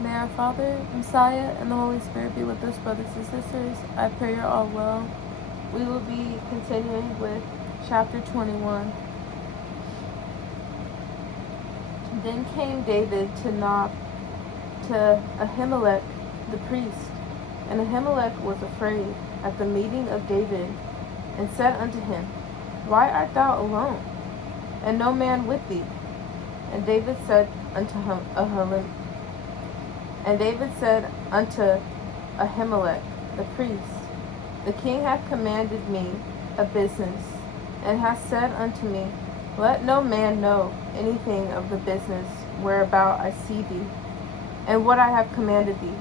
May our Father, Messiah, and the Holy Spirit be with us, brothers and sisters. I pray you're all well. We will be continuing with chapter 21. Then came David to Nob, to Ahimelech the priest. And Ahimelech was afraid at the meeting of David, and said unto him, Why art thou alone, and no man with thee? And David said unto Ahimelech the priest, The king hath commanded me a business, and hath said unto me, Let no man know anything of the business whereabout I see thee, and what I have commanded thee.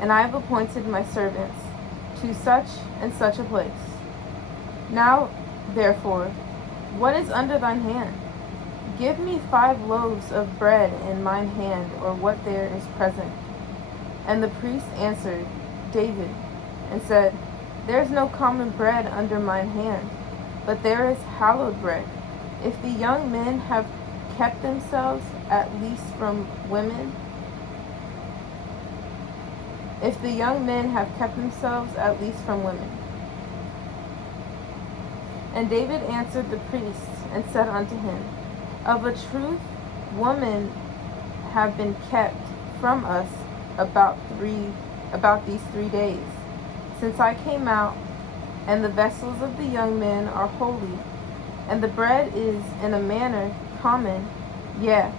And I have appointed my servants to such and such a place. Now, therefore, what is under thine hand? Give me 5 loaves of bread in mine hand, or what there is present. And the priest answered David, and said, There is no common bread under mine hand, but there is hallowed bread. If the young men have kept themselves at least from women, And David answered the priests, and said unto him, Of a truth, women have been kept from us about these 3 days, since I came out, and the vessels of the young men are holy, and the bread is in a manner common, yea,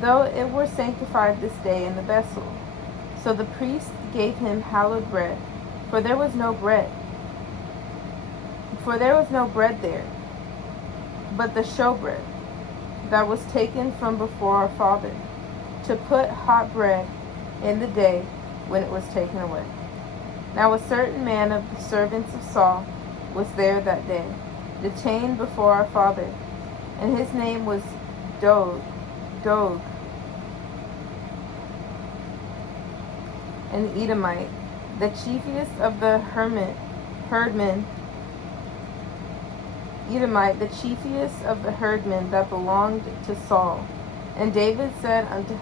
though it were sanctified this day in the vessel. So the priest gave him hallowed bread, for there was no bread there, but the showbread that was taken from before our father, to put hot bread in the day when it was taken away. Now a certain man of the servants of Saul was there that day, detained before our father, and his name was Doeg, an Edomite, the chiefest of the herdmen that belonged to Saul. And David said unto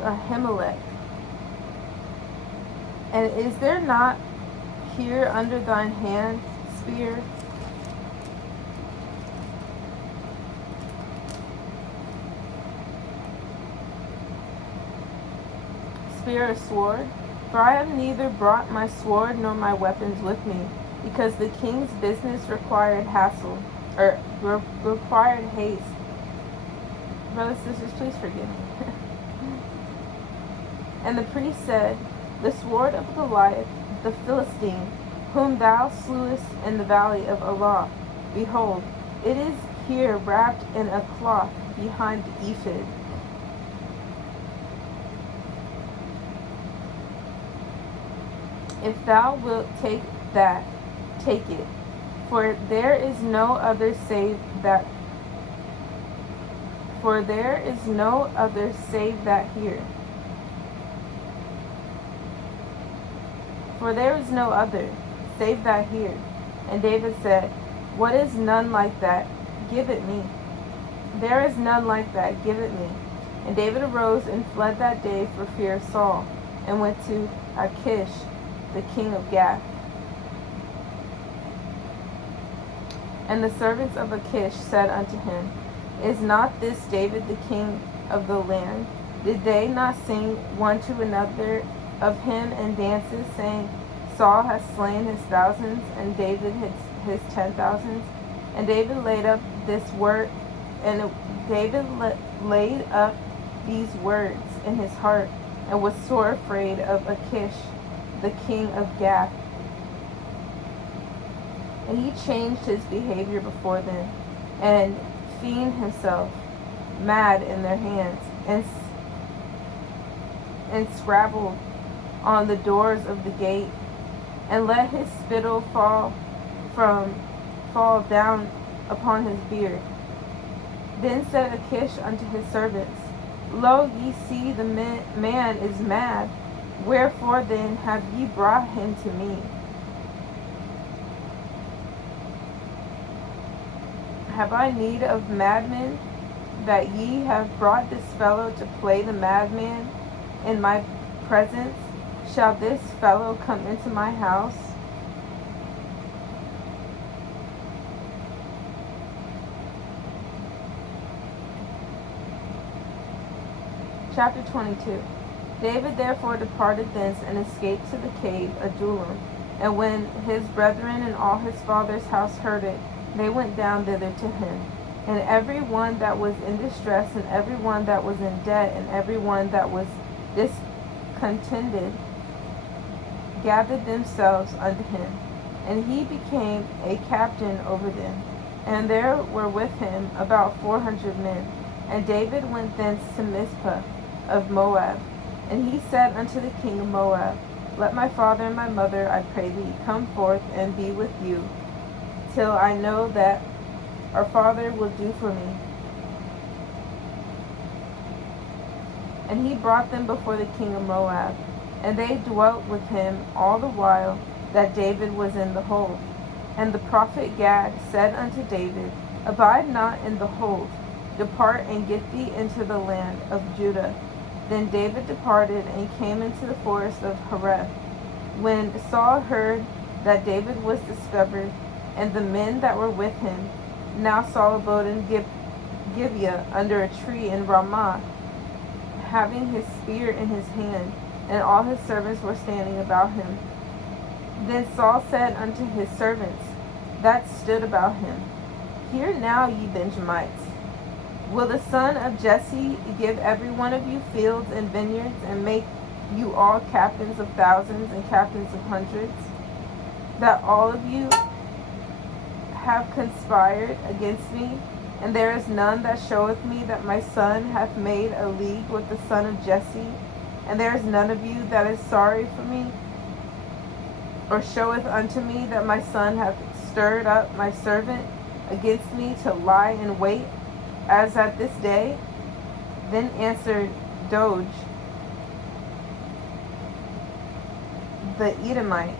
Ahimelech, And is there not here under thine hand spear? Spear or sword? For I have neither brought my sword nor my weapons with me, because the king's business required required haste. Brothers and sisters, please forgive me. And the priest said, The sword of Goliath, the Philistine, whom thou slewest in the valley of Elah, behold, it is here wrapped in a cloth behind the ephod. If thou wilt take that, take it, for there is no other save that here. For there is no other, save that here. And David said, What is none like that? Give it me. There is none like that, give it me. And David arose and fled that day for fear of Saul, and went to Achish, the king of Gath. And the servants of Achish said unto him, Is not this David the king of the land? Did they not sing one to another of him in dances, saying, Saul has slain his thousands, and David his 10,000s? And David laid up these words in his heart, and was sore afraid of Achish, the king of Gath. And he changed his behavior before them, and feigned himself mad in their hands, and scrabbled on the doors of the gate, and let his spittle fall down upon his beard. Then said Achish unto his servants, Lo, ye see the man is mad. Wherefore then have ye brought him to me? Have I need of madmen that ye have brought this fellow to play the madman in my presence? Shall this fellow come into my house? Chapter 22. David therefore departed thence and escaped to the cave Adullam. And when his brethren and all his father's house heard it, they went down thither to him. And every one that was in distress, and every one that was in debt, and every one that was discontented, gathered themselves unto him. And he became a captain over them. And there were with him about 400 men. And David went thence to Mizpah of Moab. And he said unto the king of Moab, Let my father and my mother, I pray thee, come forth and be with you, till I know that our father will do for me. And he brought them before the king of Moab. And they dwelt with him all the while that David was in the hold. And the prophet Gad said unto David, Abide not in the hold, depart and get thee into the land of Judah. Then David departed and came into the forest of Hereth. When Saul heard that David was discovered, and the men that were with him, now Saul abode in Gibeah under a tree in Ramah, having his spear in his hand, and all his servants were standing about him. Then Saul said unto his servants that stood about him, Hear now, ye Benjamites, will the son of Jesse give every one of you fields and vineyards, and make you all captains of thousands and captains of hundreds? That all of you have conspired against me, and there is none that showeth me that my son hath made a league with the son of Jesse, and there is none of you that is sorry for me, or showeth unto me that my son hath stirred up my servant against me to lie in wait, as at this day? Then answered Doeg the Edomite,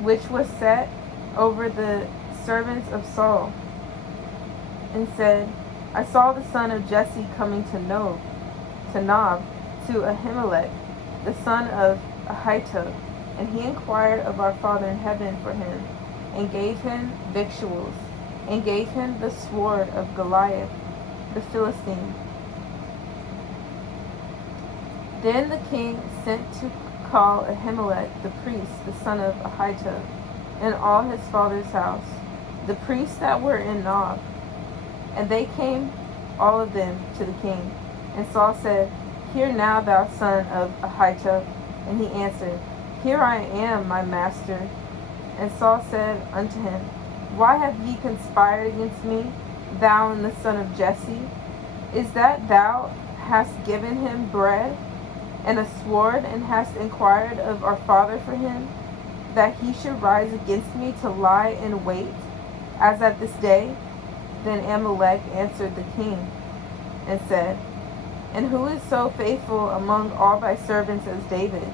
which was set over the servants of Saul, and said, I saw the son of Jesse coming to Nob, to Ahimelech, the son of Ahitub, and he inquired of our Father in heaven for him, and gave him victuals, and gave him the sword of Goliath, the Philistine. Then the king sent to call Ahimelech the priest, the son of Ahitub, and all his father's house, the priests that were in Nob. And they came all of them to the king. And Saul said, Hear now, thou son of Ahitub. And he answered, Here I am, my master. And Saul said unto him, Why have ye conspired against me, thou and the son of Jesse? Is that thou hast given him bread and a sword, and hast inquired of our father for him, that he should rise against me to lie in wait, as at this day? Then Amalek answered the king, and said, And who is so faithful among all thy servants as David,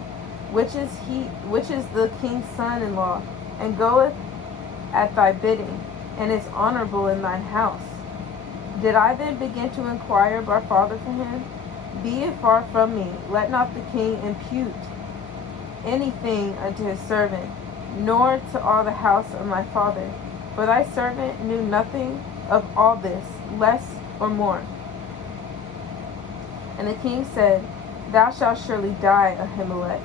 which is the king's son-in-law, and goeth at thy bidding, and is honorable in thine house? Did I then begin to inquire of our father for him? Be it far from me, let not the king impute anything unto his servant, nor to all the house of my father. For thy servant knew nothing of all this, less or more. And the king said, Thou shalt surely die, Ahimelech,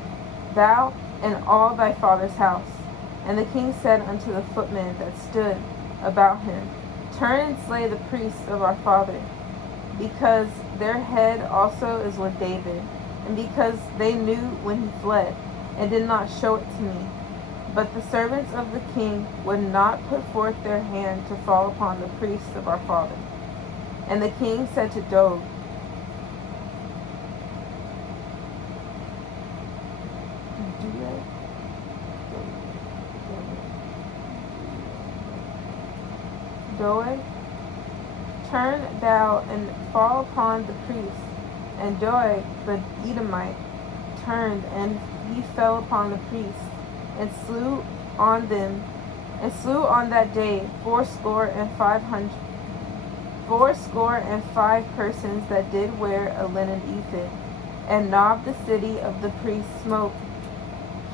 thou and all thy father's house. And the king said unto the footmen that stood about him, Turn and slay the priests of our father, because their head also is with David, and because they knew when he fled, and did not show it to me. But the servants of the king would not put forth their hand to fall upon the priests of our father. And the king said to Doeg, Doeg, turn thou and fall upon the priests. And Doeg the Edomite turned, and he fell upon the priests, and slew on them, and slew on that day 450 fourscore and 5 persons that did wear a linen ephod. And Nob the city of the priests smote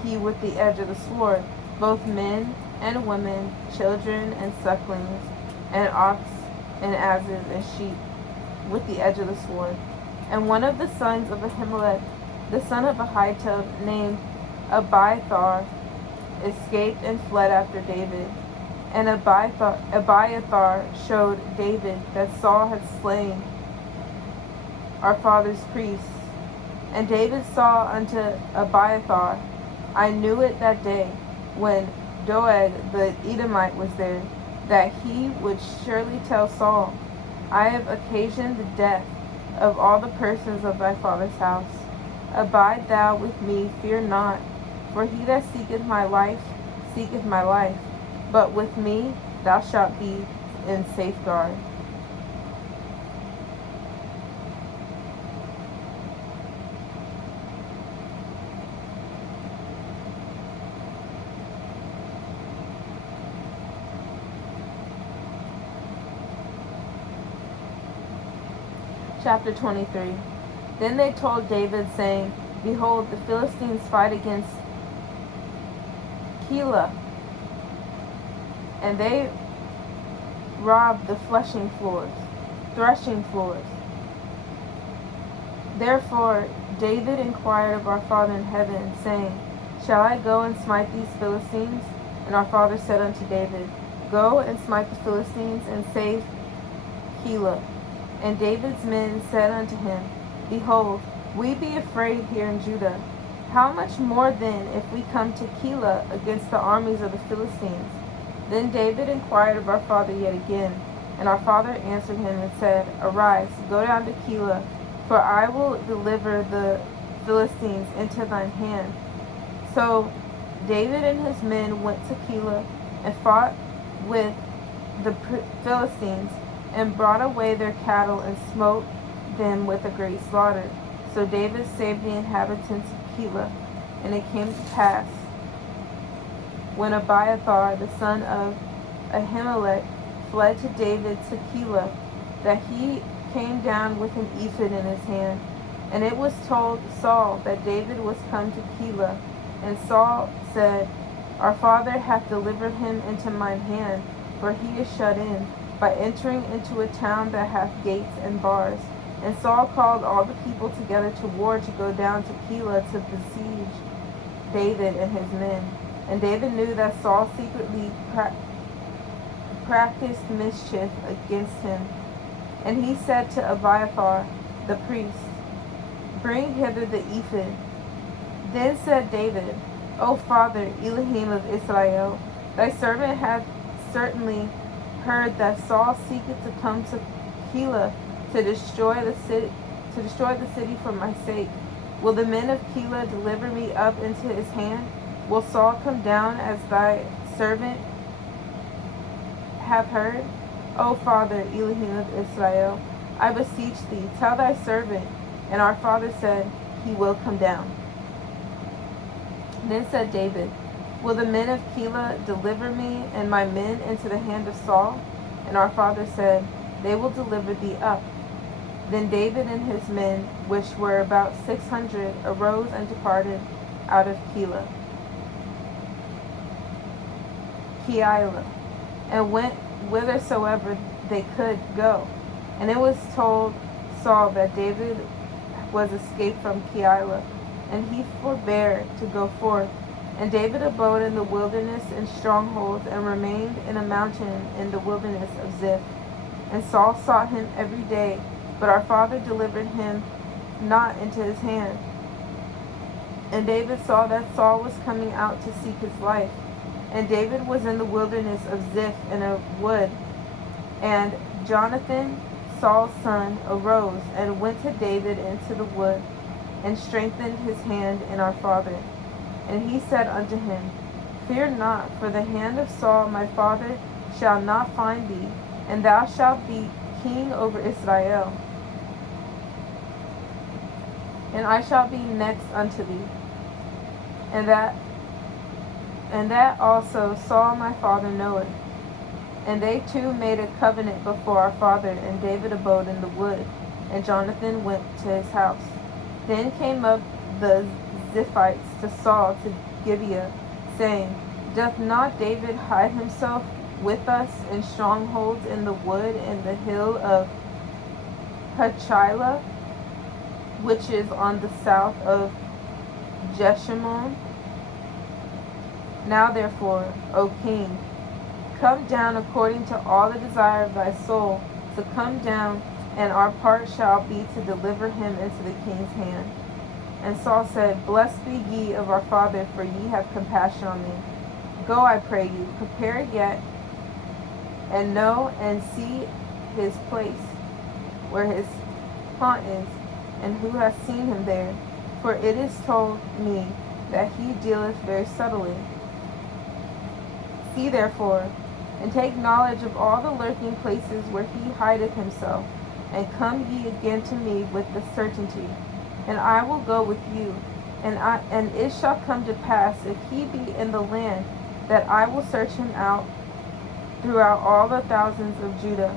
he with the edge of the sword, both men and women, children and sucklings, and ox and asses and sheep, with the edge of the sword. And one of the sons of Ahimelech, the son of Ahitub, named Abiathar, escaped and fled after David. And Abiathar showed David that Saul had slain our father's priests. And David saw unto Abiathar, I knew it that day, when Doeg the Edomite was there, that he would surely tell Saul, I have occasioned the death of all the persons of thy father's house. Abide thou with me, fear not, for he that seeketh my life, but with me thou shalt be in safeguard. Chapter 23. Then they told David, saying, Behold, the Philistines fight against Keilah, and they rob the threshing floors. Therefore David inquired of our Father in heaven, saying, Shall I go and smite these Philistines? And our Father said unto David, Go and smite the Philistines, and save Keilah. And David's men said unto him, Behold, we be afraid here in Judah. How much more then if we come to Keilah against the armies of the Philistines? Then David inquired of our father yet again. And our father answered him and said, Arise, go down to Keilah, for I will deliver the Philistines into thine hand. So David and his men went to Keilah and fought with the Philistines, and brought away their cattle, and smote them with a great slaughter. So David saved the inhabitants of Keilah. And it came to pass, when Abiathar the son of Ahimelech fled to David to Keilah, that he came down with an ephod in his hand. And it was told Saul that David was come to Keilah. And Saul said, Our father hath delivered him into mine hand, for he is shut in, by entering into a town that hath gates and bars. And Saul called all the people together to war to go down to Keilah to besiege David and his men. And David knew that Saul secretly practiced mischief against him. And he said to Abiathar the priest, Bring hither the ephod. Then said David, O Father, Elohim of Israel, thy servant hath certainly heard that Saul seeketh to come to Keilah to destroy the city for my sake. Will the men of Keilah deliver me up into his hand? Will Saul come down as thy servant have heard? O Father, Elohim of Israel, I beseech thee, tell thy servant. And our father said, He will come down. Then said David, Will the men of Keilah deliver me and my men into the hand of Saul? And our father said, They will deliver thee up. Then David and his men, which were about 600, arose and departed out of Keilah, and went whithersoever they could go. And it was told Saul that David was escaped from Keilah, and he forbare to go forth. And David abode in the wilderness in strongholds, and remained in a mountain in the wilderness of Ziph. And Saul sought him every day, but our father delivered him not into his hand. And David saw that Saul was coming out to seek his life. And David was in the wilderness of Ziph in a wood. And Jonathan, Saul's son, arose and went to David into the wood, and strengthened his hand in our father. And he said unto him, Fear not, for the hand of Saul my father shall not find thee, and thou shalt be king over Israel. And I shall be next unto thee. And that also Saul my father knoweth. And they two made a covenant before our father, and David abode in the wood, and Jonathan went to his house. Then came up the Ziphites to Saul to Gibeah, saying, Doth not David hide himself with us in strongholds in the wood in the hill of Hachilah, which is on the south of Jeshimon? Now therefore, O king, come down according to all the desire of thy soul. So come down, and our part shall be to deliver him into the king's hand. And Saul said, Blessed be ye of our father, for ye have compassion on me. Go, I pray you, prepare yet, and know and see his place, where his haunt is, and who hath seen him there. For it is told me that he dealeth very subtly. See therefore, and take knowledge of all the lurking places where he hideth himself, and come ye again to me with the certainty, and I will go with you. And it shall come to pass, if he be in the land, that I will search him out throughout all the thousands of Judah.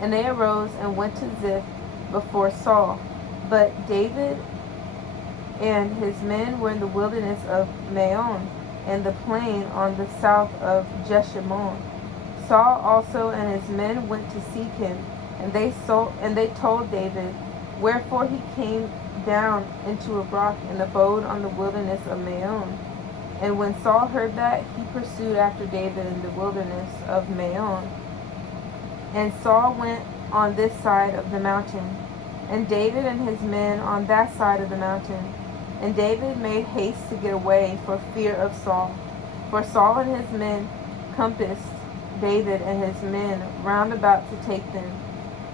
And they arose and went to Ziph before Saul. But David and his men were in the wilderness of Maon, and the plain on the south of Jeshimon. Saul also and his men went to seek him, and they told David, wherefore he came down into a rock and abode on the wilderness of Maon. And when Saul heard that, he pursued after David in the wilderness of Maon. And Saul went on this side of the mountain, and David and his men on that side of the mountain. And David made haste to get away for fear of Saul. For Saul and his men compassed David and his men round about to take them.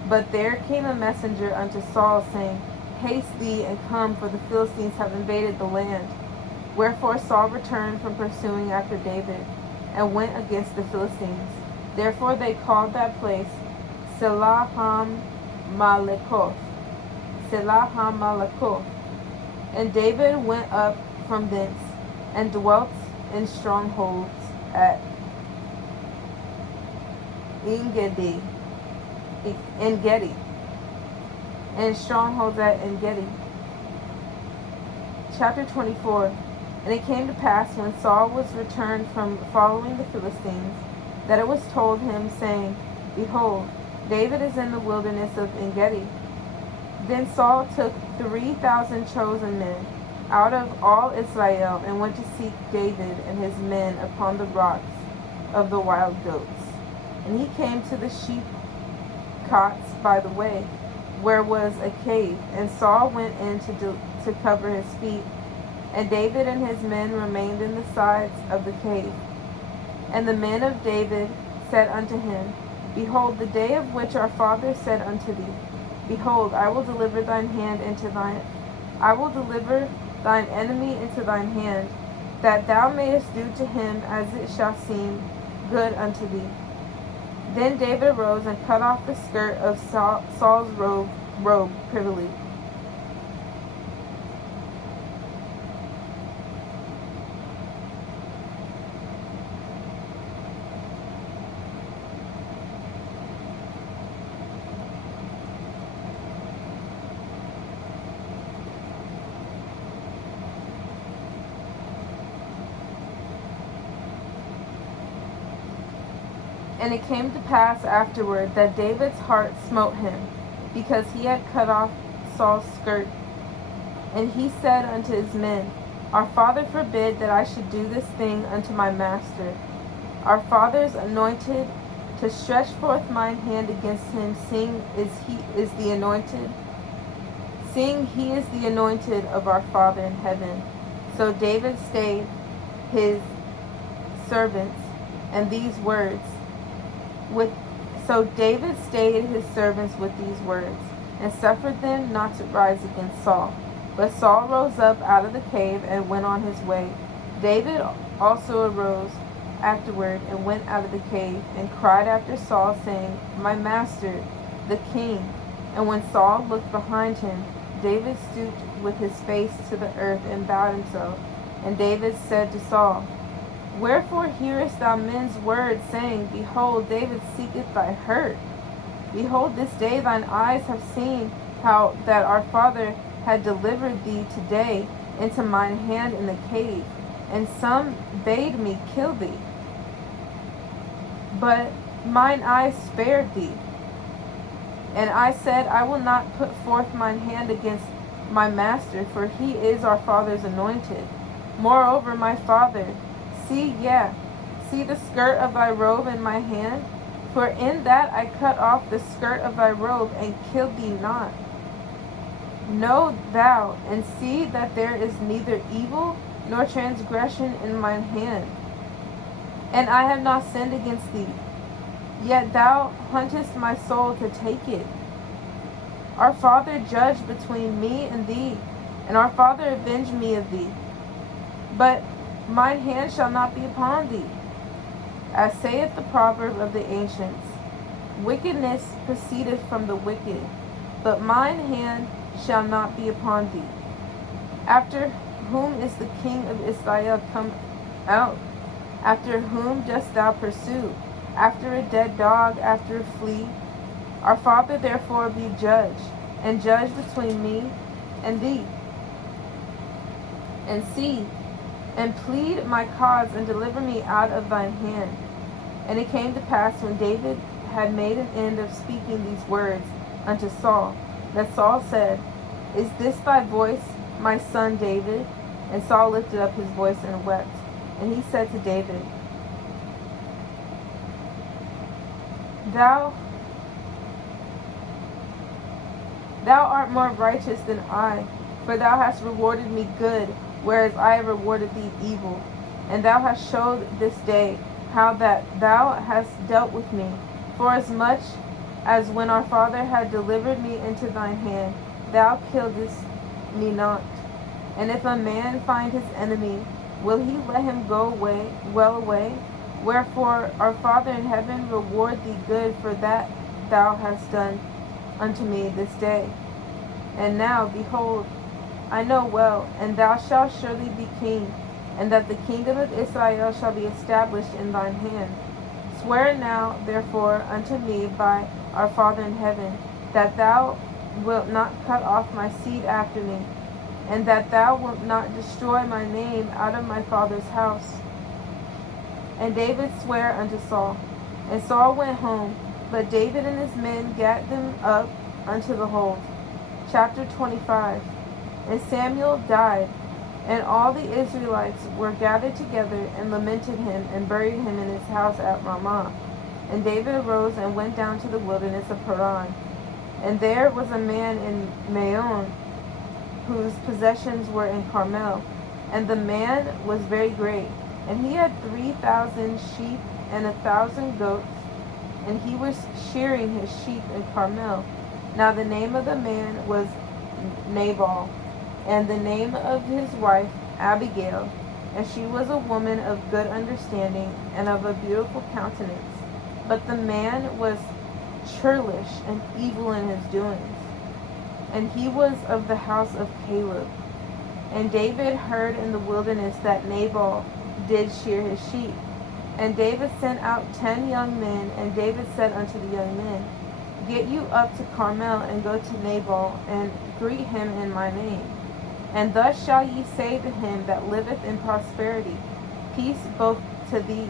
But there came a messenger unto Saul, saying, Haste thee and come, for the Philistines have invaded the land. Wherefore Saul returned from pursuing after David, and went against the Philistines. Therefore they called that place Selah HaMalekoth. Selah HaMalekoth. And David went up from thence, and dwelt in strongholds at Engedi, and strongholds at Engedi. Chapter 24. And it came to pass, when Saul was returned from following the Philistines, that it was told him, saying, Behold, David is in the wilderness of Engedi. Then Saul took 3,000 chosen men out of all Israel, and went to seek David and his men upon the rocks of the wild goats. And he came to the sheep cots by the way, where was a cave, and Saul went in to cover his feet. And David and his men remained in the sides of the cave. And the men of David said unto him, Behold, the day of which our father said unto thee, Behold, I will deliver thine enemy into thine hand, that thou mayest do to him as it shall seem good unto thee. Then David arose and cut off the skirt of Saul's robe privily. And it came to pass afterward that David's heart smote him, because he had cut off Saul's skirt. And he said unto his men, Our father forbid that I should do this thing unto my master. Our father's anointed, to stretch forth mine hand against him, seeing he is the anointed of our Father in heaven. So David stayed his servants, and these words. So David stayed his servants with these words, and suffered them not to rise against Saul. But Saul rose up out of the cave and went on his way. David also arose afterward and went out of the cave, and cried after Saul, saying, My master, the king. And when Saul looked behind him, David stooped with his face to the earth and bowed himself. And David said to Saul, Wherefore hearest thou men's words, saying, Behold, David seeketh thy hurt? Behold, this day thine eyes have seen how that our father had delivered thee today into mine hand in the cave, and some bade me kill thee. But mine eyes spared thee. And I said, I will not put forth mine hand against my master, for he is our father's anointed. Moreover, my father, see the skirt of thy robe in my hand, for in that I cut off the skirt of thy robe and killed thee not. Know thou and see that there is neither evil nor transgression in mine hand, and I have not sinned against thee. Yet thou huntest my soul to take it. Our father judged between me and thee, and our father avenged me of thee. But mine hand shall not be upon thee. As saith the proverb of the ancients, wickedness proceedeth from the wicked, but mine hand shall not be upon thee. After whom is the king of Israel come out? After whom dost thou pursue? After a dead dog, after a flea? Our father therefore be judge, and judge between me and thee. And see, and plead my cause, and deliver me out of thine hand. And it came to pass, when David had made an end of speaking these words unto Saul, that Saul said, Is this thy voice, my son David? And Saul lifted up his voice and wept. And he said to David, Thou art more righteous than I, for thou hast rewarded me good, whereas I have rewarded thee evil. And thou hast showed this day how that thou hast dealt with me, forasmuch as when our father had delivered me into thine hand, thou killedst me not. And if a man find his enemy, will he let him go well away? Wherefore our Father in heaven reward thee good for that thou hast done unto me this day. And now, behold, I know well, and thou shalt surely be king, and that the kingdom of Israel shall be established in thine hand. Swear now, therefore, unto me by our Father in heaven, that thou wilt not cut off my seed after me, and that thou wilt not destroy my name out of my father's house. And David sware unto Saul. And Saul went home, but David and his men gat them up unto the hold. Chapter 25. And Samuel died, and all the Israelites were gathered together and lamented him, and buried him in his house at Ramah. And David arose and went down to the wilderness of Paran. And there was a man in Maon, whose possessions were in Carmel. And the man was very great, and he had 3,000 sheep and 1,000 goats, and he was shearing his sheep in Carmel. Now the name of the man was Nabal, and the name of his wife Abigail, and she was a woman of good understanding and of a beautiful countenance. But the man was churlish and evil in his doings, and he was of the house of Caleb. And David heard in the wilderness that Nabal did shear his sheep. And David sent out 10 young men, and David said unto the young men, Get you up to Carmel, and go to Nabal, and greet him in my name. And thus shall ye say to him that liveth in prosperity, Peace both to thee,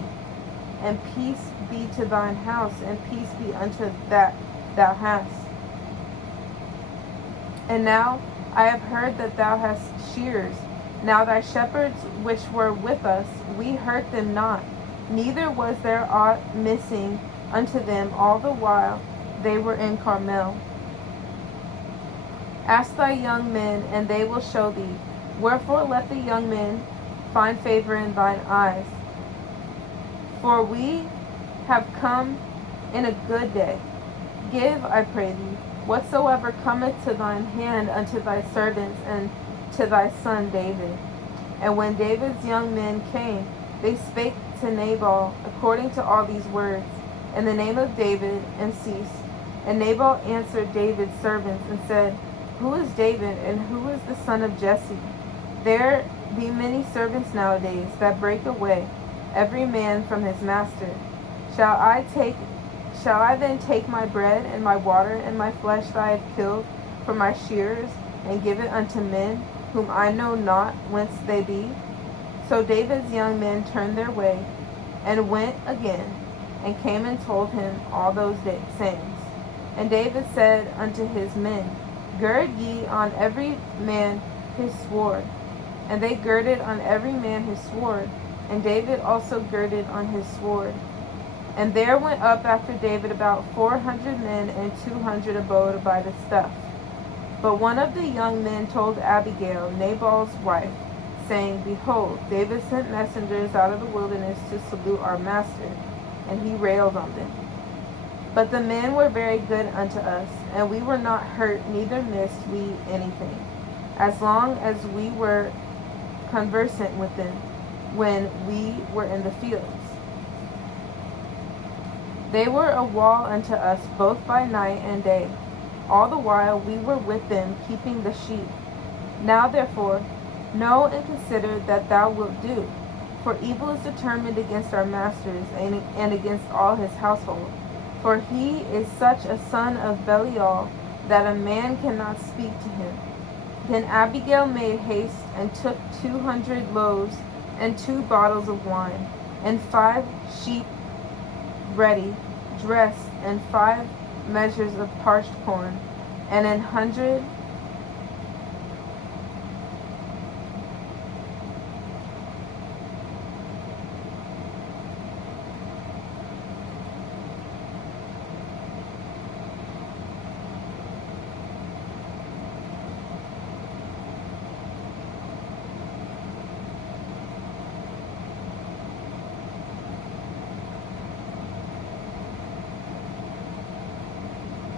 and peace be to thine house, and peace be unto that thou hast. And now I have heard that thou hast shears. Now thy shepherds which were with us, we hurt them not, neither was there aught missing unto them all the while they were in Carmel. Ask thy young men, and they will show thee. Wherefore let the young men find favor in thine eyes. For we have come in a good day. Give, I pray thee, whatsoever cometh to thine hand unto thy servants and to thy son David. And when David's young men came, they spake to Nabal according to all these words, in the name of David, and ceased. And Nabal answered David's servants and said, Who is David, and who is the son of Jesse? There be many servants nowadays that break away, every man from his master. Shall I then take my bread and my water and my flesh that I have killed for my shearers, and give it unto men whom I know not whence they be? So David's young men turned their way, and went again, and came and told him all those sayings. And David said unto his men, Gird ye on every man his sword. And they girded on every man his sword, and David also girded on his sword. And there went up after David about 400 men, and 200 abode by the stuff. But one of the young men told Abigail, Nabal's wife, saying, Behold, David sent messengers out of the wilderness to salute our master. And he railed on them. But the men were very good unto us, and we were not hurt, neither missed we anything, as long as we were conversant with them when we were in the fields. They were a wall unto us both by night and day. All the while we were with them, keeping the sheep. Now therefore, know and consider that thou wilt do. For evil is determined against our masters, and against all his household. For he is such a son of Belial, that a man cannot speak to him. Then Abigail made haste, and took 200 loaves, and 2 bottles of wine, and 5 sheep ready, dressed, and 5 measures of parched corn, and 100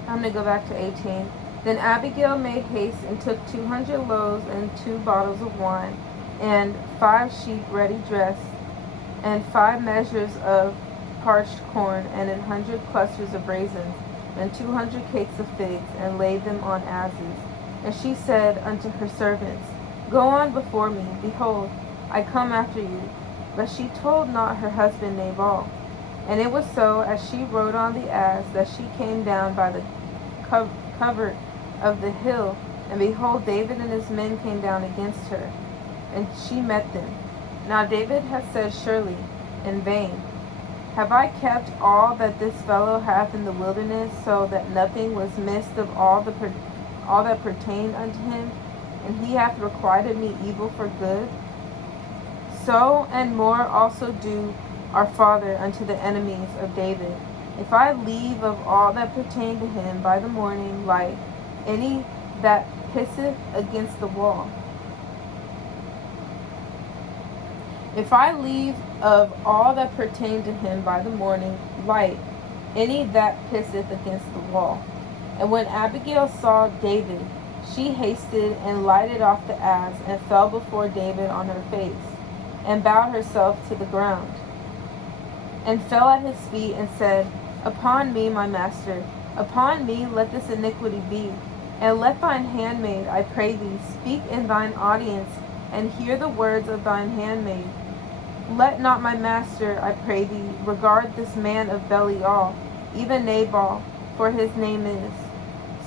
I'm going to go back to 18. Then Abigail made haste, and took 200 loaves, and 2 bottles of wine, and 5 sheep ready dressed, and 5 measures of parched corn, and 100 clusters of raisins, and 200 cakes of figs, and laid them on asses. And she said unto her servants, Go on before me, behold, I come after you. But she told not her husband Nabal. And it was so, as she rode on the ass, that she came down by the covert of the hill, and behold, David and his men came down against her, and she met them. Now David had said, Surely, in vain have I kept all that this fellow hath in the wilderness, so that nothing was missed of all that pertained unto him, and he hath requited me evil for good. So and more also do our father unto the enemies of David. If I leave of all that pertain to him by the morning light any that pisseth against the wall, if I leave of all that pertain to him by the morning light any that pisseth against the wall. And when Abigail saw David, she hasted and lighted off the ass, and fell before David on her face, and bowed herself to the ground, and fell at his feet, and said, Upon me, my master, upon me let this iniquity be. And let thine handmaid, I pray thee, speak in thine audience, and hear the words of thine handmaid. Let not my master, I pray thee, regard this man of Belial, even Nabal, for his name is.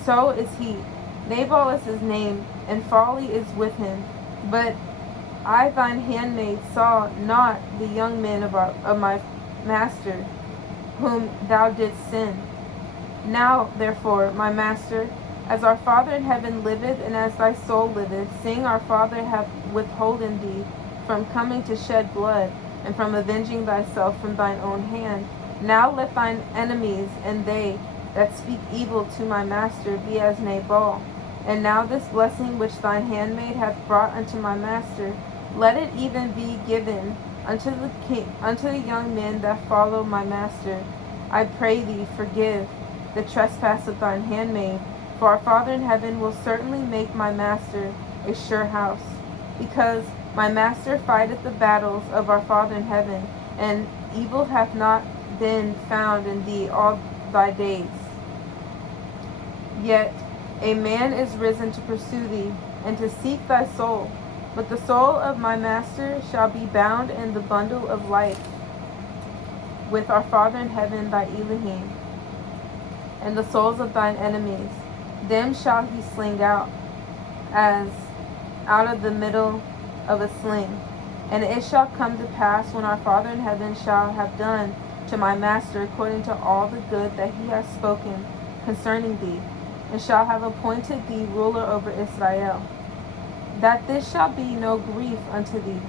So is he. Nabal is his name, and folly is with him. But I thine handmaid saw not the young men of my master, whom thou didst sin. Now, therefore, my master, as our Father in heaven liveth, and as thy soul liveth, seeing our Father hath withholden thee from coming to shed blood, and from avenging thyself from thine own hand, now let thine enemies and they that speak evil to my master be as Nabal. And now this blessing which thine handmaid hath brought unto my master, let it even be given unto the king, unto the young men that follow my master. I pray thee, forgive the trespass of thine handmaid, for our Father in heaven will certainly make my master a sure house, because my master fighteth the battles of our Father in heaven, and evil hath not been found in thee all thy days. Yet a man is risen to pursue thee, and to seek thy soul. But the soul of my master shall be bound in the bundle of life, with our Father in heaven thy Elohim, and the souls of thine enemies. Them shall he sling out, as out of the middle of a sling. And it shall come to pass, when our Father in heaven shall have done to my master according to all the good that he has spoken concerning thee, and shall have appointed thee ruler over Israel, that this shall be no grief unto thee,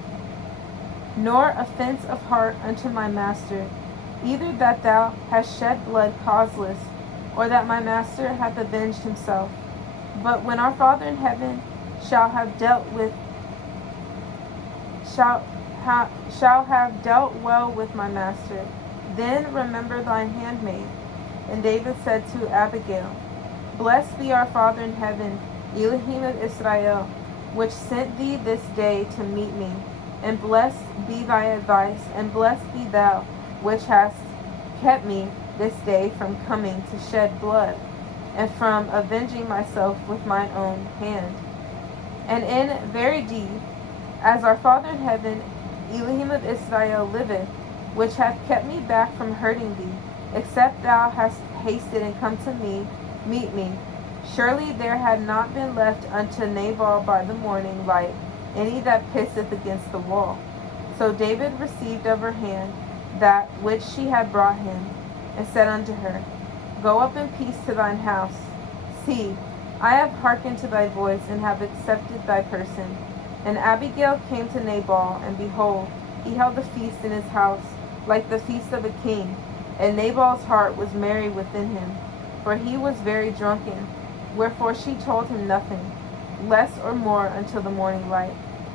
nor offense of heart unto my master, either that thou hast shed blood causeless, or that my master hath avenged himself. But when our Father in heaven shall have dealt well with my master, then remember thine handmaid. And David said to Abigail, Blessed be our Father in heaven, Elohim of Israel, which sent thee this day to meet me. And blessed be thy advice, and blessed be thou, which hast kept me this day from coming to shed blood, and from avenging myself with mine own hand. And in very deed, as our Father in heaven, Elohim of Israel, liveth, which hath kept me back from hurting thee, except thou hast hasted and come to me, meet me, surely there had not been left unto Nabal by the morning light any that pisseth against the wall. So David received of her hand that which she had brought him, and said unto her, Go up in peace to thine house. See, I have hearkened to thy voice, and have accepted thy person. And Abigail came to Nabal, and behold, he held a feast in his house, like the feast of a king. And Nabal's heart was merry within him, for he was very drunken. Wherefore she told him nothing, less or more, until the morning light.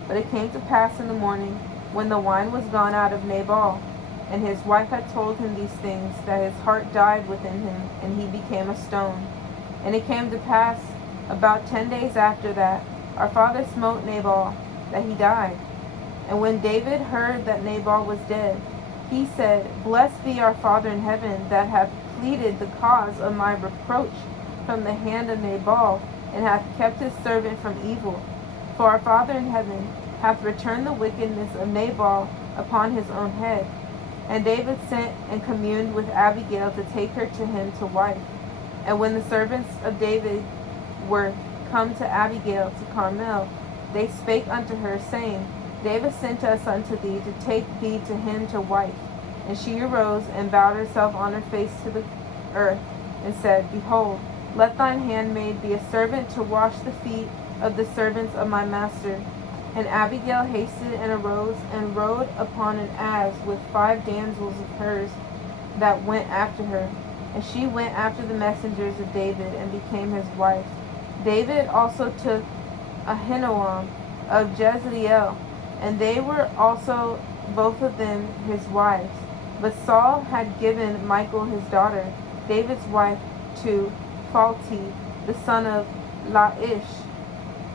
But it came to pass in the morning, when the wine was gone out of Nabal, and his wife had told him these things, that his heart died within him, and he became a stone. And it came to pass, about 10 days after that, our father smote Nabal, that he died. And when David heard that Nabal was dead, he said, Blessed be our Father in heaven, that hath pleaded the cause of my reproach from the hand of Nabal, and hath kept his servant from evil. For our Father in heaven hath returned the wickedness of Nabal upon his own head. And David sent and communed with Abigail to take her to him to wife. And when the servants of David were come to Abigail to Carmel, they spake unto her, saying, David sent us unto thee to take thee to him to wife. And she arose and bowed herself on her face to the earth, and said, Behold, let thine handmaid be a servant to wash the feet of the servants of my master. And Abigail hasted and arose and rode upon an ass with 5 damsels of hers that went after her. And she went after the messengers of David, and became his wife. David also took Ahinoam of Jezreel, and they were also both of them his wives. But Saul had given Michal his daughter, David's wife, to Phalti, the son of Laish,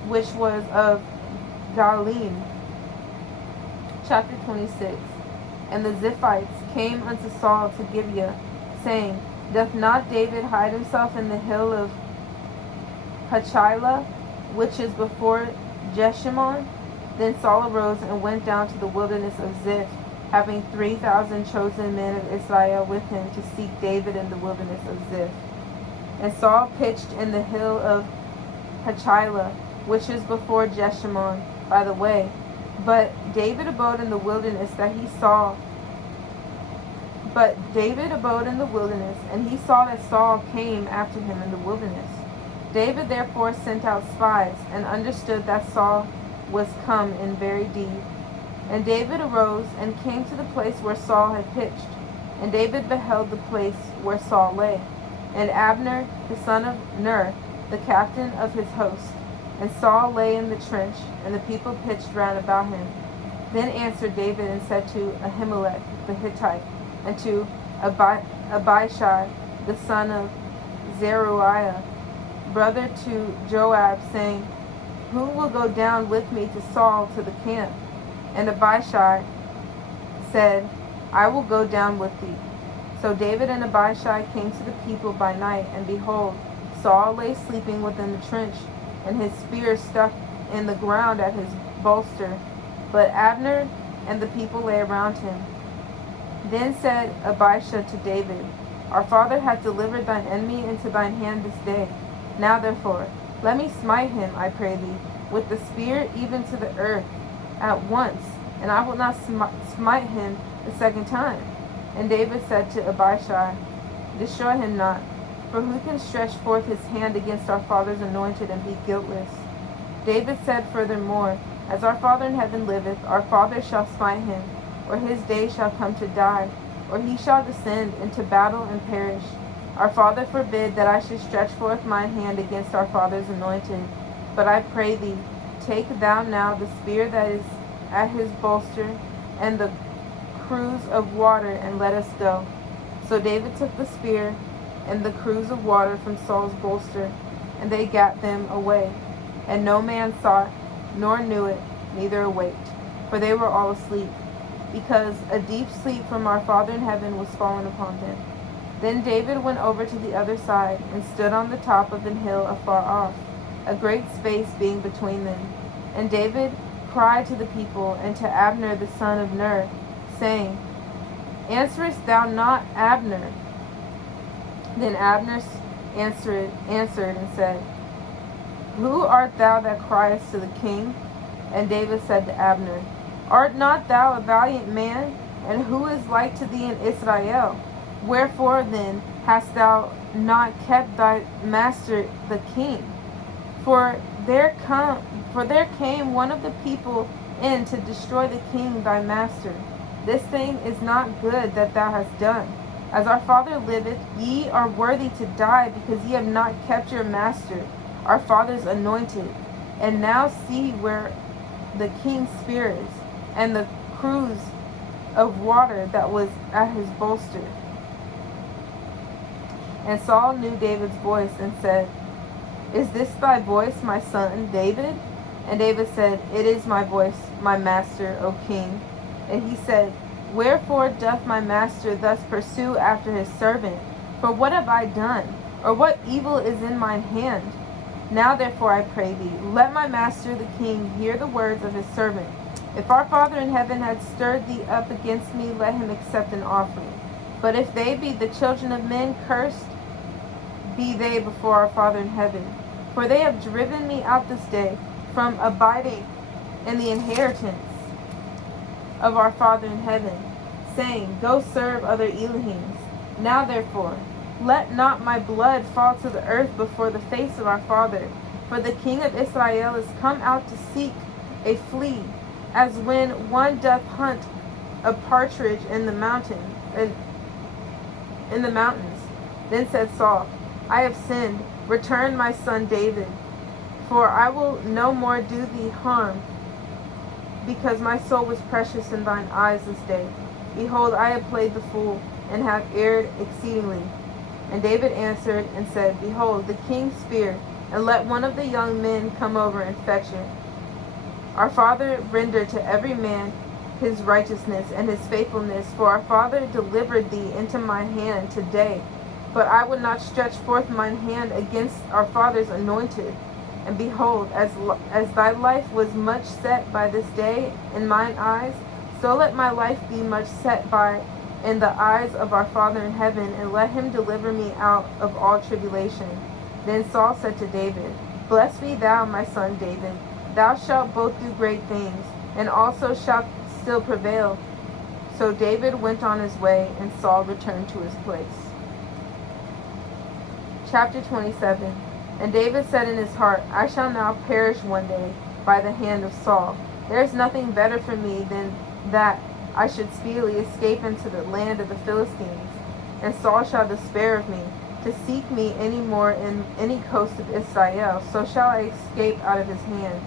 which was of Galim. Chapter 26. And the Ziphites came unto Saul to Gibeah, saying, Doth not David hide himself in the hill of Hachilah, which is before Jeshimon? Then Saul arose and went down to the wilderness of Ziph, having 3,000 chosen men of Israel with him, to seek David in the wilderness of Ziph. And Saul pitched in the hill of Hachilah, which is before Jeshimon, by the way. But David abode in the wilderness, and he saw that Saul came after him in the wilderness. David therefore sent out spies, and understood that Saul was come in very deed. And David arose and came to the place where Saul had pitched. And David beheld the place where Saul lay, and Abner the son of Ner, the captain of his host. And Saul lay in the trench, and the people pitched round about him. Then answered David and said to Ahimelech the Hittite, and to Abishai the son of Zeruiah, brother to Joab, saying, Who will go down with me to Saul to the camp? And Abishai said, I will go down with thee. So David and Abishai came to the people by night, and behold, Saul lay sleeping within the trench, and his spear stuck in the ground at his bolster. But Abner and the people lay around him. Then said Abishai to David, Our father hath delivered thine enemy into thine hand this day. Now therefore, let me smite him, I pray thee, with the spear even to the earth at once, and I will not smite him the second time. And David said to Abishai, Destroy him not, for who can stretch forth his hand against our father's anointed and be guiltless? David said furthermore, As our Father in heaven liveth, our father shall smite him, or his day shall come to die, or he shall descend into battle and perish. Our father forbid that I should stretch forth mine hand against our father's anointed. But I pray thee, take thou now the spear that is at his bolster, and the cruse of water, and let us go. So David took the spear and the cruse of water from Saul's bolster, and they gat them away. And no man saw it, nor knew it, neither awaked, for they were all asleep, because a deep sleep from our Father in heaven was fallen upon them. Then David went over to the other side, and stood on the top of an hill afar off, a great space being between them. And David cried to the people, and to Abner the son of Ner, saying, Answerest thou not, Abner? Then Abner answered and said, Who art thou that criest to the king? And David said to Abner, Art not thou a valiant man? And who is like to thee in Israel? Wherefore then hast thou not kept thy master the king? For there came one of the people in to destroy the king thy master. This thing is not good that thou hast done. As our father liveth, ye are worthy to die, because ye have not kept your master, our father's anointed. And now see where the king's spear is, and the cruse of water that was at his bolster. And Saul knew David's voice, and said, Is this thy voice, my son David? And David said, It is my voice, my master, O king. And he said, Wherefore doth my master thus pursue after his servant? For what have I done? Or what evil is in mine hand? Now therefore I pray thee, let my master the king hear the words of his servant. If our Father in heaven had stirred thee up against me, let him accept an offering. But if they be the children of men, cursed be they before our Father in heaven. For they have driven me out this day from abiding in the inheritance of our Father in heaven, saying, Go serve other Elohims. Now therefore, let not my blood fall to the earth before the face of our Father. For the king of Israel is come out to seek a flea, as when one doth hunt a partridge in the mountains. Then said Saul, I have sinned. Return my son David, for I will no more do thee harm, because my soul was precious in thine eyes this day. Behold, I have played the fool, and have erred exceedingly. And David answered and said, Behold, the king's spear, and let one of the young men come over and fetch it. Our father render to every man his righteousness and his faithfulness, for our father delivered thee into my hand today. But I would not stretch forth mine hand against our father's anointed. And behold, as thy life was much set by this day in mine eyes, so let my life be much set by in the eyes of our Father in heaven, and let him deliver me out of all tribulation. Then Saul said to David, Blessed be thou, my son David. Thou shalt both do great things, and also shalt still prevail. So David went on his way, and Saul returned to his place. Chapter 27. And David said in his heart, I shall now perish one day by the hand of Saul. There is nothing better for me than that I should speedily escape into the land of the Philistines, and Saul shall despair of me, to seek me any more in any coast of Israel, so shall I escape out of his hand.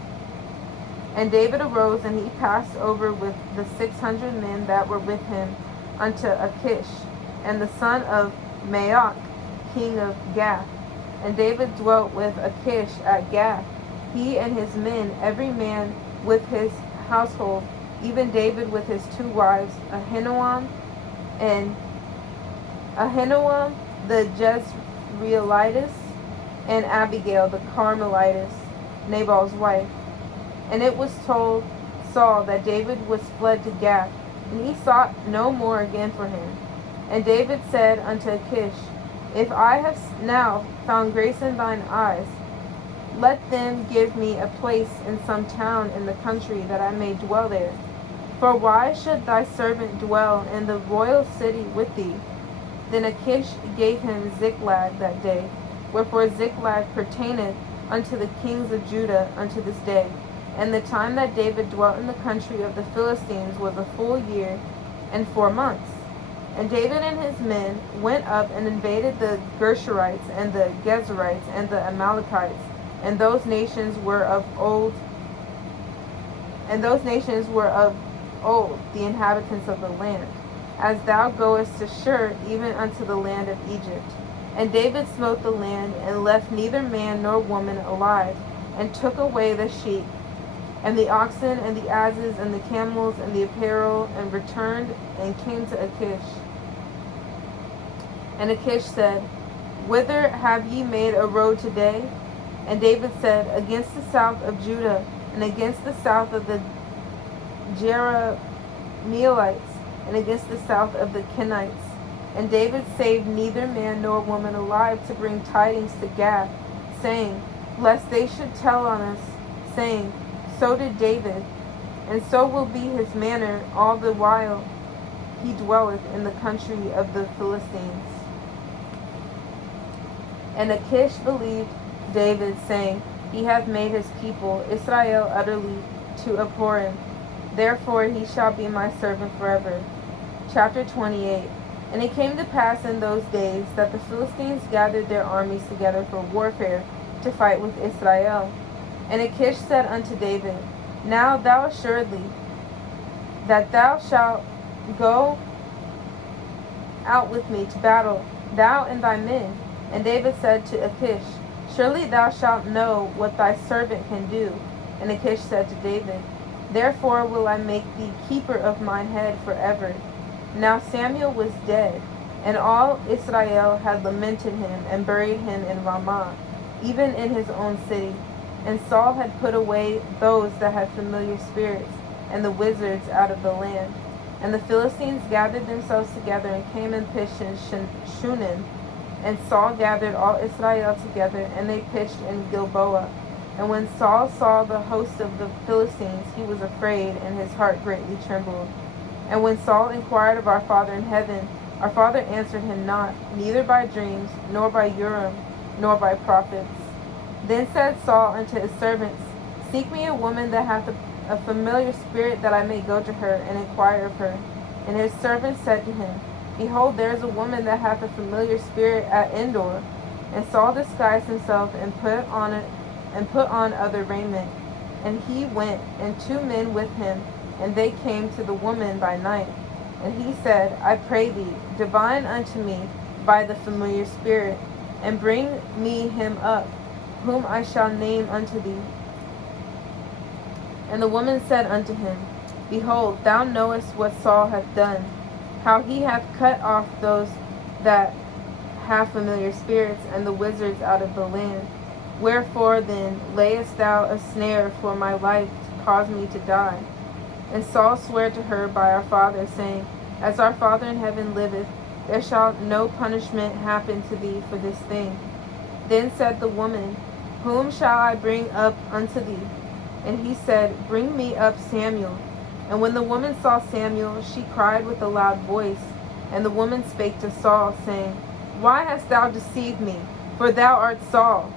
And David arose, and he passed over with the 600 men that were with him unto Achish, and the son of Maoch, king of Gath. And David dwelt with Achish at Gath, he and his men, every man with his household, even David with his 2 wives, Ahinoam the Jezreelitess, and Abigail the Carmelitess, Nabal's wife. And it was told Saul that David was fled to Gath, And he sought no more again for him. And David said unto Achish, If I have now found grace in thine eyes, let them give me a place in some town in the country, that I may dwell there. For why should thy servant dwell in the royal city with thee? Then Achish gave him Ziklag that day, wherefore Ziklag pertaineth unto the kings of Judah unto this day. And the time that David dwelt in the country of the Philistines was a full year and 4 months. And David and his men went up and invaded the Gershurites and the Gezerites and the Amalekites, and those nations were of old, the inhabitants of the land, as thou goest to Shur, even unto the land of Egypt. And David smote the land, and left neither man nor woman alive, and took away the sheep, and the oxen, and the asses, and the camels, and the apparel, and returned and came to Achish. And Achish said, Whither have ye made a road today? And David said, Against the south of Judah, and against the south of the Jerahmeelites, and against the south of the Kenites. And David saved neither man nor woman alive, to bring tidings to Gath, saying, Lest they should tell on us, saying, So did David, and so will be his manner all the while he dwelleth in the country of the Philistines. And Achish believed David, saying, He hath made his people Israel utterly to abhor him. Therefore he shall be my servant forever. Chapter 28. And it came to pass in those days that the Philistines gathered their armies together for warfare, to fight with Israel. And Achish said unto David, Now thou assuredly that thou shalt go out with me to battle, thou and thy men. And David said to Achish, Surely thou shalt know what thy servant can do. And Achish said to David, Therefore will I make thee keeper of mine head forever. Now Samuel was dead, and all Israel had lamented him, and buried him in Ramah, even in his own city. And Saul had put away those that had familiar spirits, and the wizards out of the land. And the Philistines gathered themselves together, and came and pitched in Shunem. And Saul gathered all Israel together, and they pitched in Gilboa. And when Saul saw the host of the Philistines, he was afraid, and his heart greatly trembled. And when Saul inquired of our Father in heaven, our Father answered him not, neither by dreams, nor by Urim, nor by prophets. Then said Saul unto his servants, Seek me a woman that hath a familiar spirit, that I may go to her, and inquire of her. And his servants said to him, Behold, there is a woman that hath a familiar spirit at Endor. And Saul disguised himself, and put on other raiment. And he went, and 2 men with him, and they came to the woman by night. And he said, I pray thee, divine unto me by the familiar spirit, and bring me him up, whom I shall name unto thee. And the woman said unto him, Behold, thou knowest what Saul hath done, how he hath cut off those that have familiar spirits, and the wizards out of the land. Wherefore then layest thou a snare for my life, to cause me to die? And Saul sware to her by our Father, saying, As our Father in heaven liveth, there shall no punishment happen to thee for this thing. Then said the woman, Whom shall I bring up unto thee? And he said, Bring me up Samuel. And when the woman saw Samuel, she cried with a loud voice. And the woman spake to Saul, saying, Why hast thou deceived me? For thou art Saul.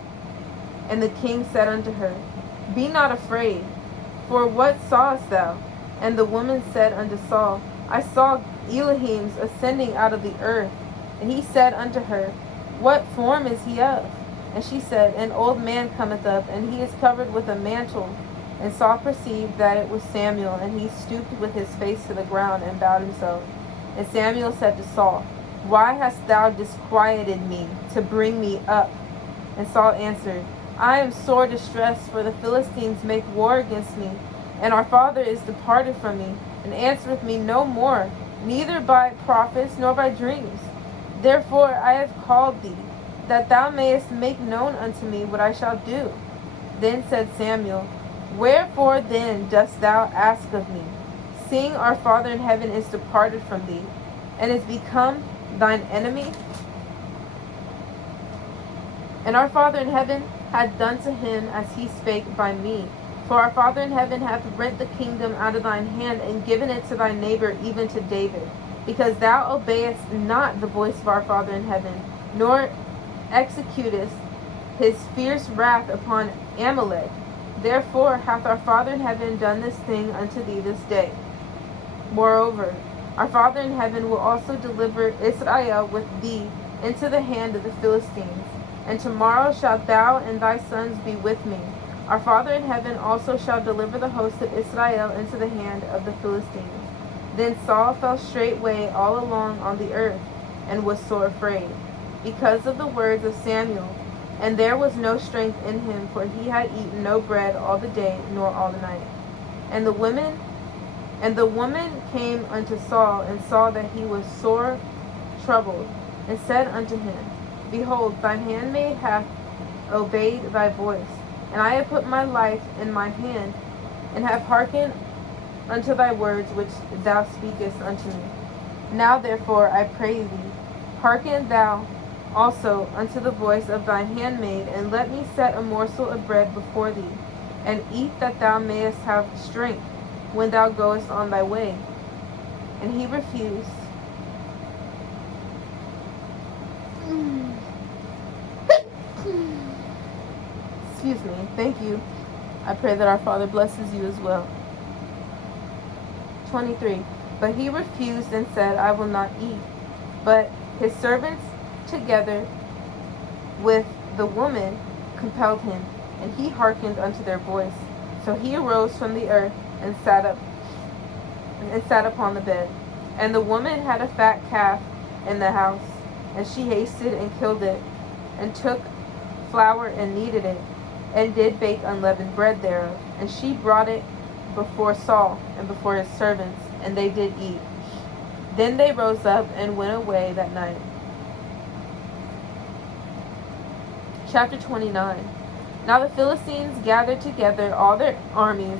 And the king said unto her, Be not afraid, for what sawest thou? And the woman said unto Saul, I saw Elohims ascending out of the earth. And he said unto her, What form is he of? And she said, An old man cometh up, and he is covered with a mantle. And Saul perceived that it was Samuel, and he stooped with his face to the ground, and bowed himself. And Samuel said to Saul, Why hast thou disquieted me to bring me up? And Saul answered, I am sore distressed, for the Philistines make war against me, and our father is departed from me, and answereth me no more, neither by prophets nor by dreams. Therefore I have called thee, that thou mayest make known unto me what I shall do. Then said Samuel, Wherefore then dost thou ask of me? seeing our Father in heaven is departed from thee, and is become thine enemy? And our Father in heaven hath done to him as he spake by me. For our Father in heaven hath rent the kingdom out of thine hand, and given it to thy neighbor, even to David, because thou obeyest not the voice of our Father in heaven, nor executest his fierce wrath upon Amalek. Therefore hath our Father in heaven done this thing unto thee this day. Moreover, our Father in heaven will also deliver Israel with thee into the hand of the Philistines. And tomorrow shalt thou and thy sons be with me. Our Father in heaven also shall deliver the host of Israel into the hand of the Philistines. Then Saul fell straightway all along on the earth, and was sore afraid, because of the words of Samuel. And there was no strength in him, for he had eaten no bread all the day, nor all the night. And the woman came unto Saul, and saw that he was sore troubled, and said unto him, Behold, thine handmaid hath obeyed thy voice, and I have put my life in my hand, and have hearkened unto thy words which thou speakest unto me. Now therefore, I pray thee, hearken thou also unto the voice of thine handmaid, and let me set a morsel of bread before thee, and eat, that thou mayest have strength when thou goest on thy way. And he refused. Excuse me. Thank you. I pray that our Father blesses you as well. 23. But he refused and said, I will not eat. But his servants together with the woman compelled him, and he hearkened unto their voice. So he arose from the earth and sat upon the bed. And the woman had a fat calf in the house, and she hasted and killed it, and took flour and kneaded it, and did bake unleavened bread thereof. And she brought it before Saul and before his servants, and they did eat. Then they rose up and went away that night. Chapter 29. Now the Philistines gathered together all their armies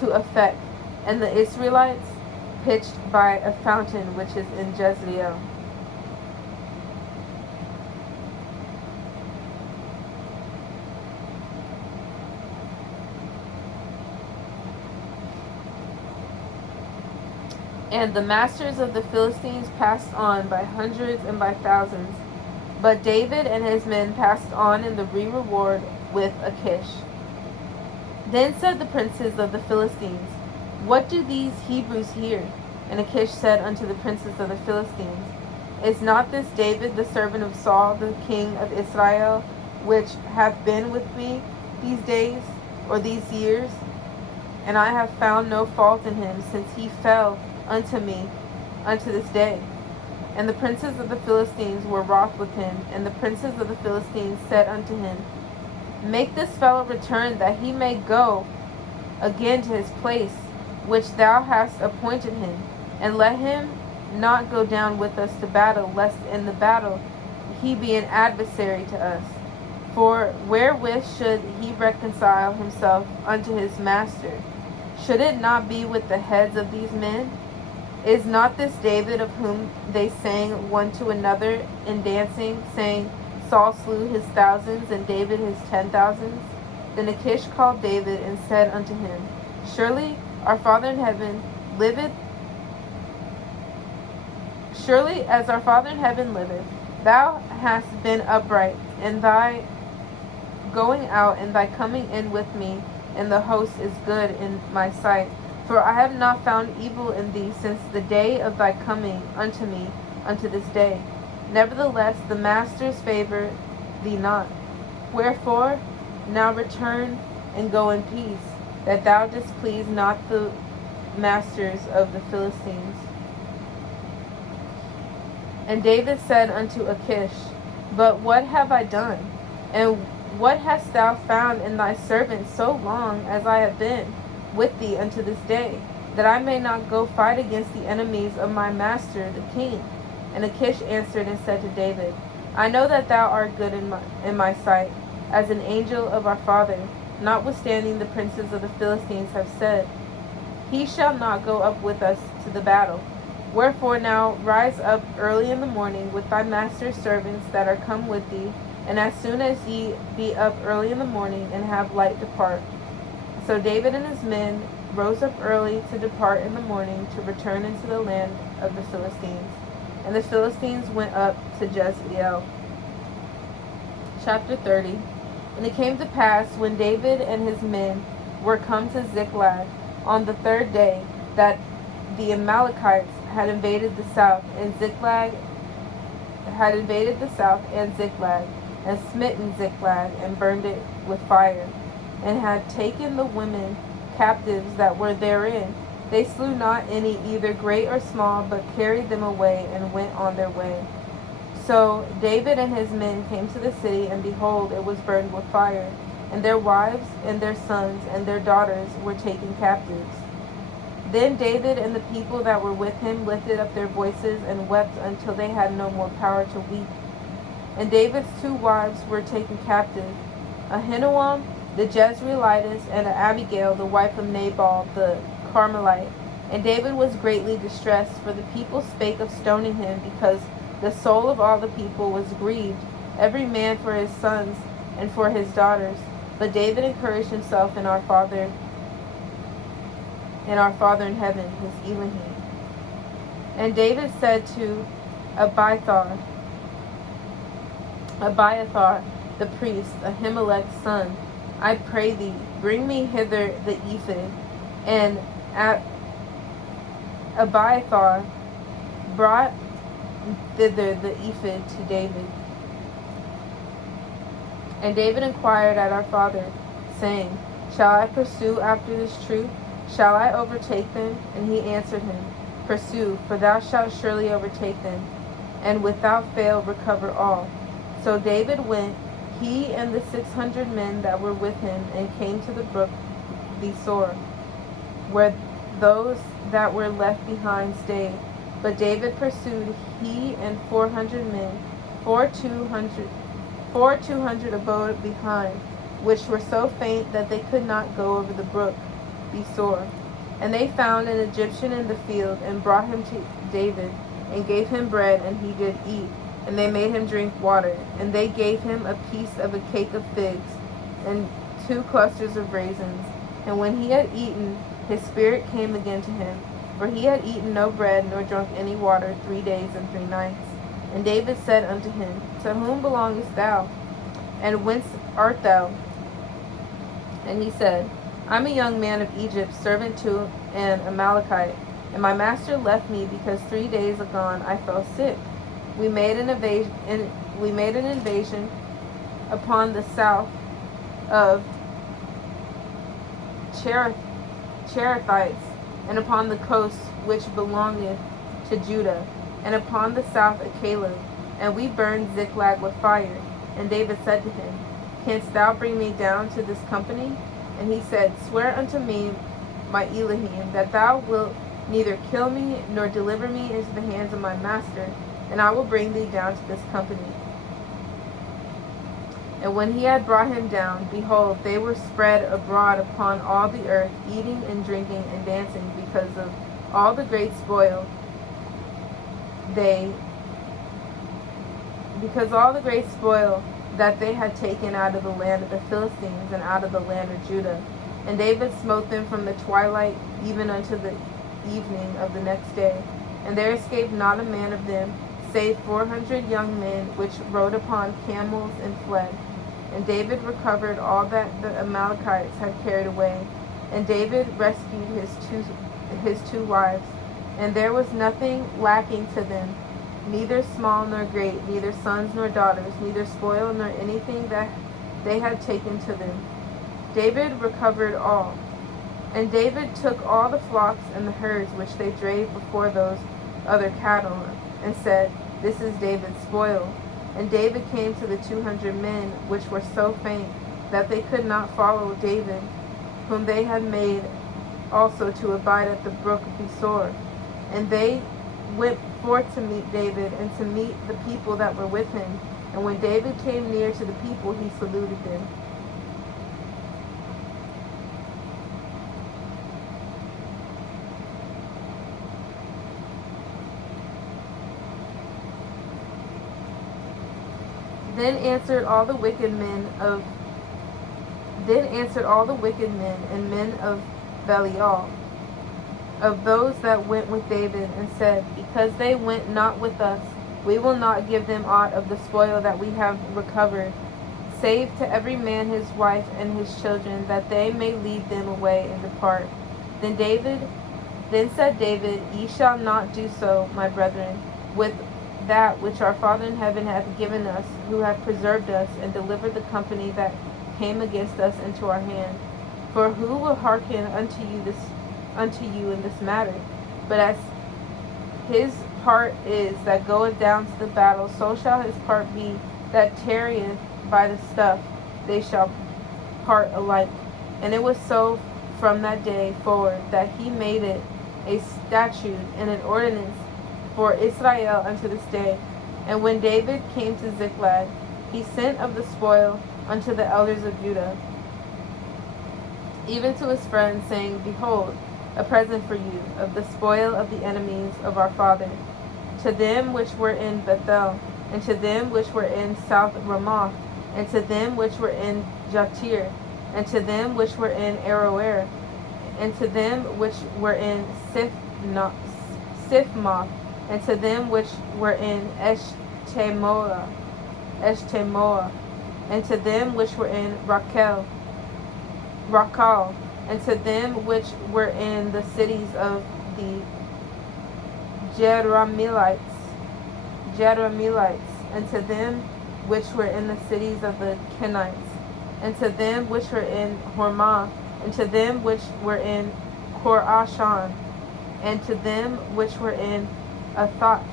to Aphek, and the Israelites pitched by a fountain which is in Jezreel. And the masters of the Philistines passed on by hundreds and by thousands. But David and his men passed on in the reward with Achish. Then said the princes of the Philistines, What do these Hebrews here? And Achish said unto the princes of the Philistines, Is not this David the servant of Saul, the king of Israel, which hath been with me these days, or these years? And I have found no fault in him, since he fell unto me unto this day. And the princes of the Philistines were wroth with him, and the princes of the Philistines said unto him, Make this fellow return, that he may go again to his place, which thou hast appointed him, and let him not go down with us to battle, lest in the battle he be an adversary to us. For wherewith should he reconcile himself unto his master? Should it not be with the heads of these men? Is not this David, of whom they sang one to another in dancing, saying, Saul slew his thousands, and David his 10,000s? Then Achish called David, and said unto him, Surely our Father in heaven liveth, surely as our Father in heaven liveth, thou hast been upright in thy going out, and thy coming in with me, and the host is good in my sight. For I have not found evil in thee since the day of thy coming unto me unto this day. Nevertheless, the masters favor thee not. Wherefore, now return and go in peace, that thou displease not the masters of the Philistines. And David said unto Achish, But what have I done? And what hast thou found in thy servant so long as I have been with thee unto this day, that I may not go fight against the enemies of my master the king? And Achish answered and said to David, I know that thou art good in my sight, as an angel of our father, notwithstanding the princes of the Philistines have said, he shall not go up with us to the battle. Wherefore now rise up early in the morning with thy master's servants that are come with thee, and as soon as ye be up early in the morning, and have light, depart. So David and his men rose up early to depart in the morning, to return into the land of the Philistines. And the Philistines went up to Jezreel. Chapter 30. And it came to pass, when David and his men were come to Ziklag on the third day, that the Amalekites had invaded the south, and Ziklag, and smitten Ziklag, and burned it with fire, and had taken the women captives that were therein. They slew not any, either great or small, but carried them away, and went on their way. So David and his men came to the city, and behold, it was burned with fire, and their wives and their sons and their daughters were taken captives. Then David and the people that were with him lifted up their voices and wept until they had no more power to weep. And David's 2 wives were taken captive, Ahinoam the Jezreelitess, and Abigail the wife of Nabal the Carmelite. And David was greatly distressed, for the people spake of stoning him, because the soul of all the people was grieved, every man for his sons and for his daughters. But David encouraged himself in our Father in heaven, his Elohim. And David said to Abiathar the priest, Ahimelech's son, I pray thee, bring me hither the ephod. And Abiathar brought thither the ephod to David. And David inquired at our father, saying, Shall I pursue after this troop? Shall I overtake them? And he answered him, Pursue, for thou shalt surely overtake them, and without fail recover all. So David went, he and the 600 men that were with him, and came to the brook Besor, where those that were left behind stayed. But David pursued, he and 400 men. 200 abode behind, which were so faint that they could not go over the brook Besor. And they found an Egyptian in the field, and brought him to David, and gave him bread, and he did eat. And they made him drink water. And they gave him a piece of a cake of figs, and 2 clusters of raisins. And when he had eaten, his spirit came again to him, for he had eaten no bread, nor drunk any water 3 days and 3 nights. And David said unto him, To whom belongest thou? And whence art thou? And he said, I am a young man of Egypt, servant to an Amalekite. And my master left me, because 3 days agone I fell sick. We made an invasion upon the south of Cherethites, and upon the coast which belongeth to Judah, and upon the south of Caleb, and we burned Ziklag with fire. And David said to him, Canst thou bring me down to this company? And he said, Swear unto me, my Elohim, that thou wilt neither kill me, nor deliver me into the hands of my master, and I will bring thee down to this company. And when he had brought him down, behold, they were spread abroad upon all the earth, eating and drinking and dancing, because of all the great spoil that they had taken out of the land of the Philistines, and out of the land of Judah. And David smote them from the twilight even unto the evening of the next day. And there escaped not a man of them, save 400 young men, which rode upon camels and fled. And David recovered all that the Amalekites had carried away. And David rescued his two wives. And there was nothing lacking to them, neither small nor great, neither sons nor daughters, neither spoil nor anything that they had taken to them. David recovered all. And David took all the flocks and the herds which they drave before those other cattle, and said, This is David's spoil. And David came to the 200 men, which were so faint that they could not follow David, whom they had made also to abide at the brook Besor. And they went forth to meet David, and to meet the people that were with him. And when David came near to the people, he saluted them. Then answered all the wicked men and men of Belial, of those that went with David, and said, Because they went not with us, we will not give them aught of the spoil that we have recovered, save to every man his wife and his children, that they may lead them away and depart. Then said David, Ye shall not do so, my brethren, with that which our Father in heaven hath given us, who hath preserved us, and delivered the company that came against us into our hand. For who will hearken unto you in this matter? But as his part is that goeth down to the battle, so shall his part be that tarrieth by the stuff. They shall part alike. And it was so from that day forward that he made it a statute and an ordinance for Israel unto this day. And when David came to Ziklag, he sent of the spoil unto the elders of Judah, even to his friends, saying, Behold, a present for you of the spoil of the enemies of our father, to them which were in Bethel, and to them which were in South Ramoth, and to them which were in Jatir, and to them which were in Aroer, and to them which were in Sifmoth, and to them which were in Eshtemoa, and to them which were in Rakal, and to them which were in the cities of the Jerahmeelites, and to them which were in the cities of the Kenites, and to them which were in Hormah, and to them which were in Korashan, and to them which were in Athach,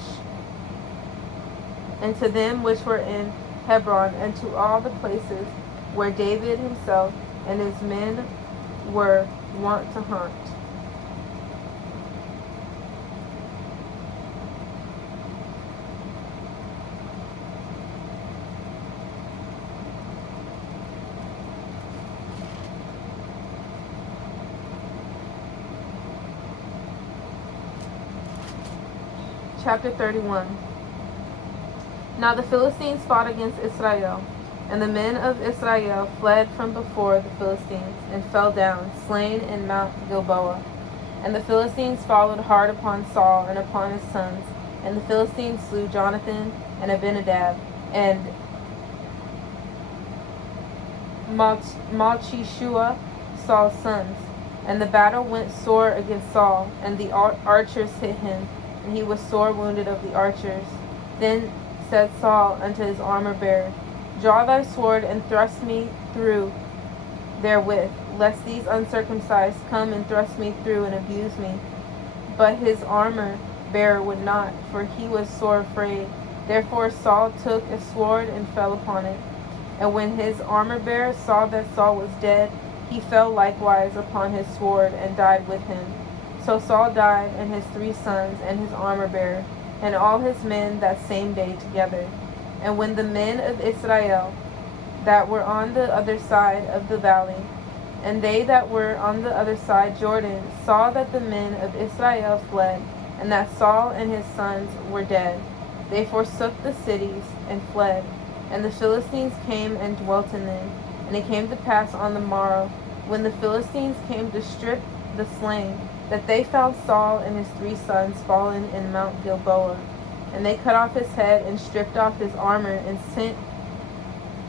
and to them which were in Hebron, and to all the places where David himself and his men were wont to hunt. Chapter 31. Now the Philistines fought against Israel, and the men of Israel fled from before the Philistines, and fell down, slain in Mount Gilboa. And the Philistines followed hard upon Saul and upon his sons, and the Philistines slew Jonathan and Abinadab, and Malchishua, Saul's sons. And the battle went sore against Saul, and the archers hit him, and he was sore wounded of the archers. Then said Saul unto his armor-bearer, Draw thy sword, and thrust me through therewith, lest these uncircumcised come and thrust me through and abuse me. But his armor-bearer would not, for he was sore afraid. Therefore Saul took a sword and fell upon it. And when his armor-bearer saw that Saul was dead, he fell likewise upon his sword, and died with him. So Saul died, and his 3 sons, and his armor-bearer, and all his men that same day together. And when the men of Israel that were on the other side of the valley, and they that were on the other side Jordan, saw that the men of Israel fled, and that Saul and his sons were dead, they forsook the cities and fled. And the Philistines came and dwelt in them. And it came to pass on the morrow, when the Philistines came to strip the slain, that they found Saul and his 3 sons fallen in Mount Gilboa. And they cut off his head, and stripped off his armor, and sent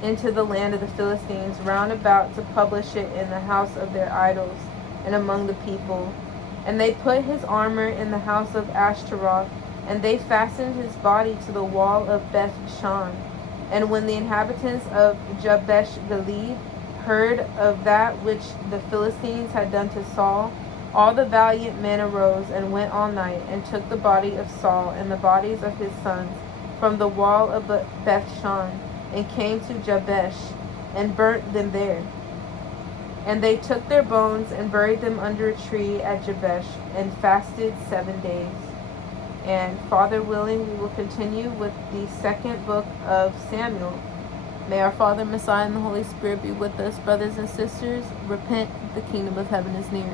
into the land of the Philistines round about to publish it in the house of their idols, and among the people. And they put his armor in the house of Ashtaroth, and they fastened his body to the wall of Beth-shan. And when the inhabitants of Jabesh Gilead heard of that which the Philistines had done to Saul, all the valiant men arose and went all night, and took the body of Saul and the bodies of his sons from the wall of Beth-shan, and came to Jabesh, and burnt them there. And they took their bones and buried them under a tree at Jabesh, and fasted 7 days. And Father willing, we will continue with the 2nd book of Samuel. May our Father, Messiah, and the Holy Spirit be with us. Brothers and sisters, repent, the kingdom of heaven is near.